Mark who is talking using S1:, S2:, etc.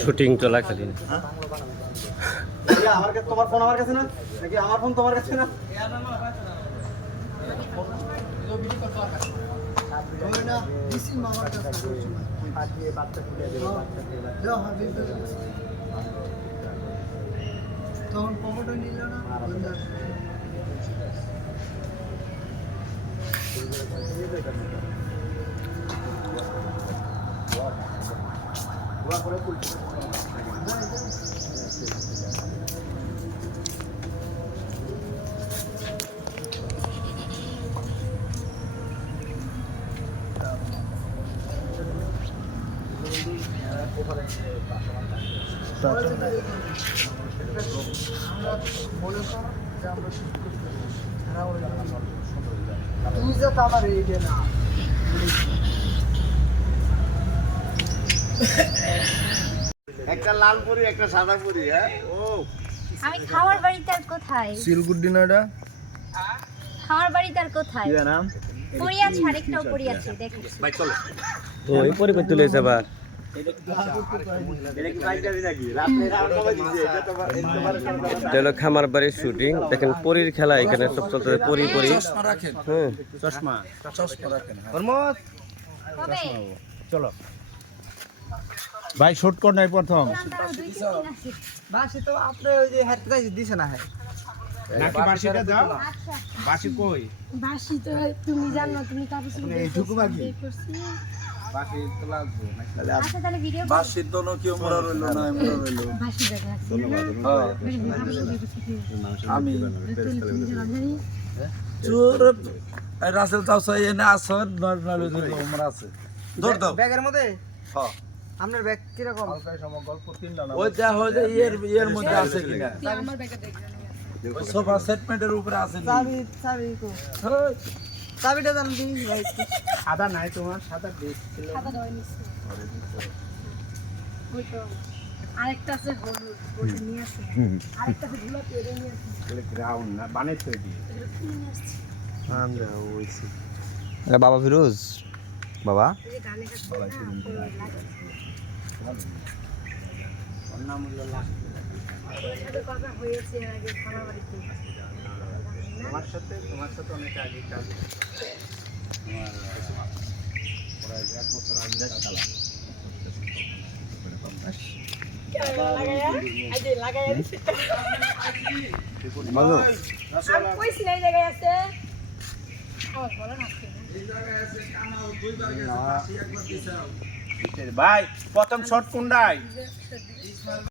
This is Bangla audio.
S1: শুটিং চলাকালীন
S2: আমার কাছে তোমার ফোন আমার কাছে না নাকি আমার ফোন তোমার কাছে না
S3: তখন পকেটও নিল না কর যে তো আমার এই যে না
S2: একটা লাল পুরি একটা সাদা পুরি হ্যাঁ? ও।
S4: আমি খাওয়ার বাড়িতে আর কোথায়?
S5: সিলগুড্ডি
S4: খাওয়ার বাড়িতে আর কোথায়?
S2: কি নাম
S4: আছে আরেকটাও আছে দেখাচ্ছি
S2: ভাই চলো। এটা কি বাইক যাবি
S1: খামার বাড়ির শুটিং দেখেন পরীর খেলা এখানে সব চলতেছে পরি পরি।
S5: চশমা
S1: হ্যাঁ
S2: চশমা চলো। ভাই শুট কর নাই প্রথম।
S3: বাসি তো আপনি ওই যে হেড কাজ দিছে না হ্যাঁ
S2: নাকি বাসিটা দাও?
S4: আচ্ছা
S2: বাসি কই?
S4: বাসি তো তুমি জানো তুমি কাপড় চোপড়
S3: এইটুকু বাকি?
S2: বাসি তো লাগবে নাকি?
S4: আচ্ছা তাহলে ভিডিও
S5: বাস ন কেউ মরা রইল না মরা রইল
S4: বাসি দেখা আছে
S5: আমি চোর। এই রাসেল চাউসা এনে আসন নরমালি যদি ওমর আছে। ধর দাও।
S3: ব্যাগের মধ্যে?
S5: হ্যাঁ।
S3: আপনার ব্যাগ কীরকম?
S5: ওই যা হয় ইয়ের ইয়ের মধ্যে আছে কিনা? ওই সোফা সেটমেন্টের উপরে আছে নি?
S3: চাবি চাবি কো। চাবিটা জান দিই ভাই
S2: সাদা নাই তোমার সাদা বেশ ছিল।
S4: আরেকটা আছে হলুদ ওটা নিয়ে আসে। আরেকটা আছে গোলাপি ওটা নিয়ে আসে।
S2: গ্রাউন্ড না
S6: বাবা ফিরোজ? বাবা?
S4: কথা হয়েছে আগে খাওয়া বাড়িতে
S2: তোমার সাথে তোমার সাথে অনেক আগে কাজ তোমার প্রায় এক বছর আগে কাজ ভাই প্রথম শট কোনটাই